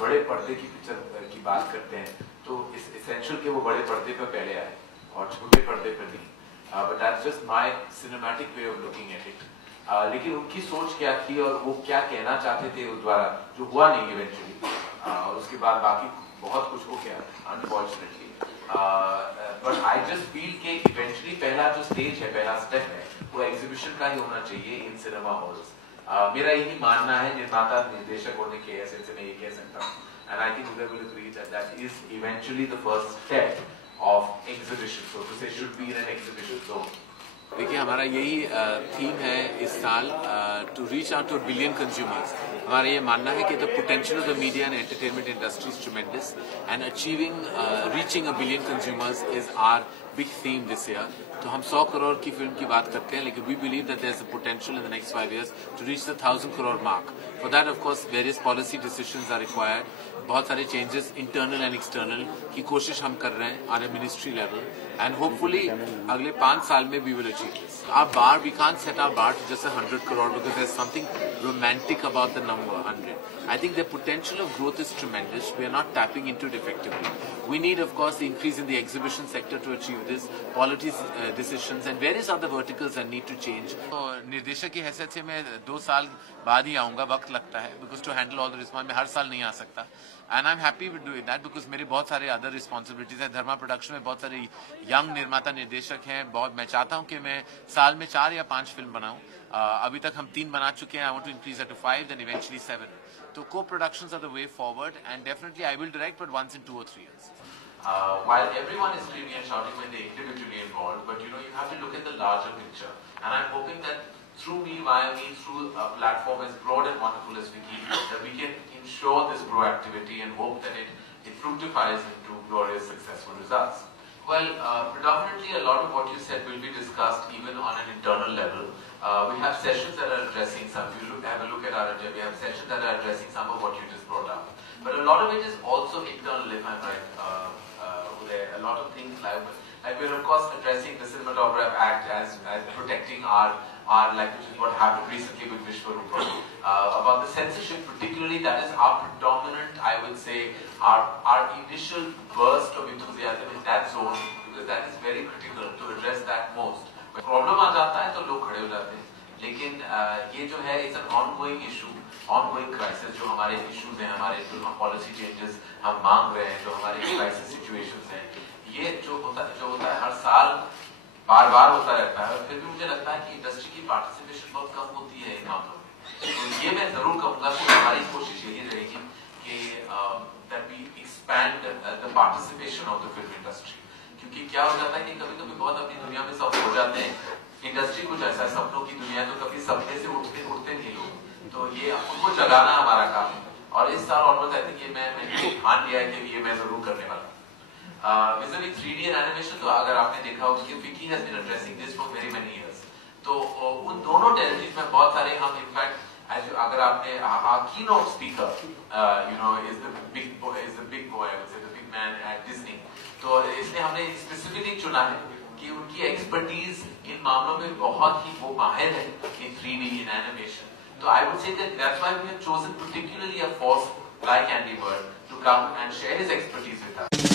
बड़े पर्दे की पिक्चर की बात करते हैं तो इस एसेंशियल के वो बड़े पर्दे पर पहले आए और छोटे पर्दे पर नहीं, but that's just my cinematic way of looking at it. लेकिन उनकी सोच क्या थी और वो क्या कहना चाहते थे उस द्वारा, जो हुआ नहीं इवेंचुअली, और उसके बाद बाकी बहुत कुछ हो गया unfortunately. But I just feel कि इवेंचुअली पहला जो स्टेज है, पहला स्टेप है, वो एग्जीबिशन का ही होना चाहिए इन सिनेमा हॉल्स। मेरा यही मानना है, निर्माता निर्देशक होने के हैसियत से मैं ये कह सकता हूँ, and I think Uday will agree that that is eventually the first step of exhibition, so to say should be in an exhibition zone. देखिए हमारा यही थीम है इस साल, to reach out to billion consumers. हमारा ये मानना है कि the potential of the media and entertainment industry is tremendous and achieving reaching a billion consumers is our big theme this year. तो हम 100 करोड़ की फिल्म की बात करते हैं, लेकिन we believe that there is a potential in the next 5 years to reach the 1000 crore mark. For that of course various policy decisions are required. बहुत सारे चेंजेस इंटरनल एंड एक्सटर्नल की कोशिश हम कर रहे हैं on a ministry level, and hopefully अगले 5 साल में we will achieve this. Our bar, we can't set our bar to just 100 crore because there's something romantic about the number 100. I think the potential of growth is tremendous. We are not tapping into it effectively. We need, of course, the increase in the exhibition sector to achieve this, policy decisions and various other verticals that need to change. तो निर्देशक की हैसियत से मैं 2 साल बाद ही आऊँगा, वक्त लगता है, because to handle all the response मैं हर साल नहीं आ सकता. And I'm happy with doing that because मेरी बहुत सारे other responsibilities हैं। धर्मा प्रोडक्शन में बहुत सारे यंग निर्माता निर्देशक हैं। मैं चाहता हूँ कि मैं साल में 4 या 5 फिल्म बनाऊँ। अभी तक हम 3 बना चुके हैं। I want to increase that to 5, then eventually 7. So co-productions are the way forward, and definitely I will direct, but once in 2 or 3 years. While everyone is screaming and shouting when they're individually involved, but you have to look at the larger picture, and I'm hoping that through me, via me, through a platform as broad and wonderful as Wiki, that we can ensure this proactivity and hope that it fructifies into glorious, successful results. Well, predominantly a lot of what you said will be discussed even on an internal level. We have sessions that are addressing some, if you have a look at our agenda, we have sessions that are addressing some of what you just brought up. But a lot of it is also internal, if I'm right, a lot of things like we're of course addressing the Cinematograph Act as protecting our language, is what happened recently with Vishwarupa. About the censorship particularly, that is our predominant, I would say, our initial burst of enthusiasm in that zone, because that is very critical to address that most. Problem आ जाता है तो लोग खड़े हो जाते हैं, लेकिन ये जो है it's an ongoing issue, ongoing crisis. जो हमारे इश्यूज हैं, हमारे जो पॉलिसी चेंजेस हम मांग रहे हैं, जो हमारे क्राइसिस सिचुएशंस हैं, ये जो होता है हर साल बार बार होता रहता है। और फिर भी मुझे लगता है कि इंडस्ट्री की पार्टिसिपेशन बहुत कम होती है इन मामलों में। तो ये मैं जरूर कहूँगा कि हमारी कोशिश यही रहेगी कि that we expand the participation of the film industry. क्योंकि क्या हो जाता है कि कभी कभी बहुत अपनी दुनिया में सब हो जाते हैं। इंडस्ट्री कुछ ऐसा है, सपनों की दुनिया, तो कभी सपने से उठते नहीं लोग, तो ये उनको जगाना हमारा काम है। और इस साल ऑलमोस्ट आई थिंक ये मैंने ठान लिया है कि ये मैं जरूर करने वाला हूँ। विजुअली 3D एनिमेशन, तो अगर आपने देखा उसके विकी has been addressing this for very many years. तो उन दोनों टेरिटरीज में बहुत सारे हम इनफैक्ट अगर आपने keynote speaker is the big boy, I would से the big man eight Disney, तो इसलिए हमने स्पेसिफिकली चुना है कि उनकी एक्सपर्टीज इन मामलों में बहुत ही वो माहिर है इन 3D इन एनिमेशन। तो I would say that's why we have chosen particularly a force like Andy Bird to come and share his expertise with us.